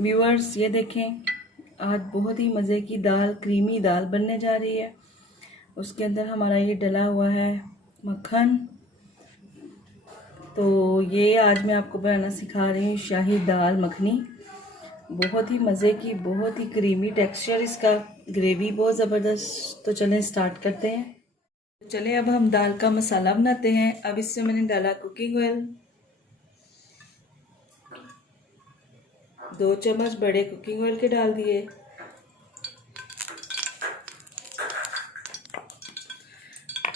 Viewers ये देखें, आज बहुत ही मज़े की दाल, क्रीमी दाल बनने जा रही है। उसके अंदर हमारा ये डला हुआ है मक्खन। तो ये आज मैं आपको बनाना सिखा रही हूँ शाही दाल मखनी। बहुत ही मज़े की, बहुत ही क्रीमी टेक्सचर इसका, ग्रेवी बहुत ज़बरदस्त। तो चलें स्टार्ट करते हैं। तो चलें अब हम दाल का मसाला बनाते हैं। अब इसमें मैंने डाला कुकिंग ऑयल, 2 चम्मच बड़े कुकिंग ऑयल के डाल दिए।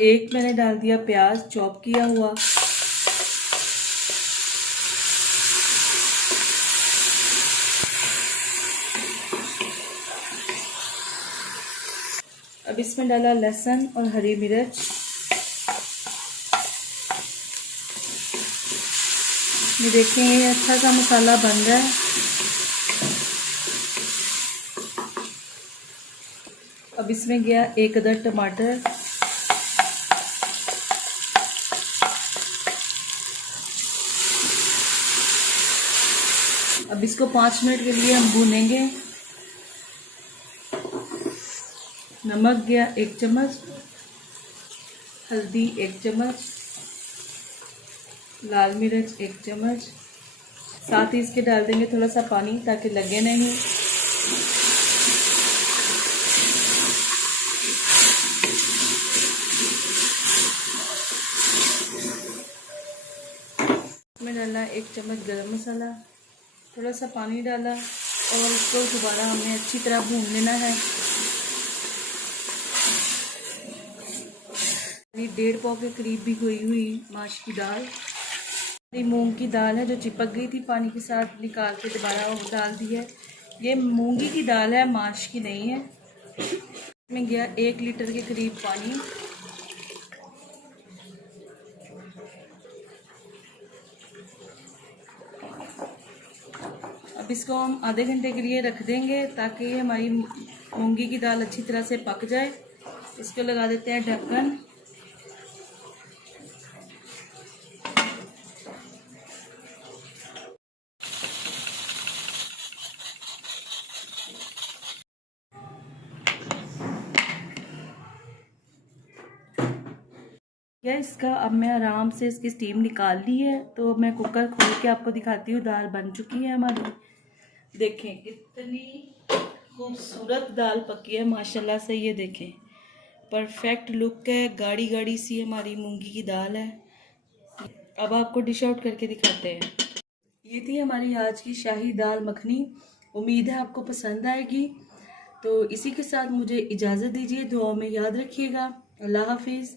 एक मैंने डाल दिया प्याज चॉप किया हुआ। अब इसमें डाला लहसुन और हरी मिर्च। ये देखें, ये अच्छा सा मसाला बन रहा है। अब इसमें गया 1 अदद टमाटर। अब इसको 5 मिनट के लिए हम भूनेंगे। नमक गया 1 चम्मच, हल्दी 1 चम्मच, लाल मिर्च 1 चम्मच। साथ ही इसके डाल देंगे थोड़ा सा पानी ताकि लगे नहीं। इसमें डाला 1 चम्मच गरम मसाला, थोड़ा सा पानी डाला और इसको दोबारा हमने अच्छी तरह भून लेना है। 1.5 पाव के करीब भिगोई हुई माश की दाल, मूंग की दाल है जो चिपक गई थी पानी के साथ, निकाल के दोबारा वो डाल दी है। ये मूंगी की दाल है, माश की नहीं है। इसमें गया 1 लीटर के करीब पानी। अब इसको हम आधे घंटे के लिए रख देंगे ताकि हमारी मूंगी की दाल अच्छी तरह से पक जाए। इसको लगा देते हैं ढक्कन। इसका अब मैं आराम से इसकी स्टीम निकाल ली है। तो मैं कुकर खोल के आपको दिखाती हूँ। दाल बन चुकी है हमारी। देखें कितनी खूबसूरत दाल पकी है माशाल्लाह से। ये देखें, परफेक्ट लुक है, गाढ़ी गाढ़ी सी हमारी मूंगी की दाल है। अब आपको डिश आउट करके दिखाते हैं। ये थी हमारी आज की शाही दाल मखनी। उम्मीद है आपको पसंद आएगी। तो इसी के साथ मुझे इजाज़त दीजिए। दुआ में याद रखिएगा। अल्लाह हाफिज़।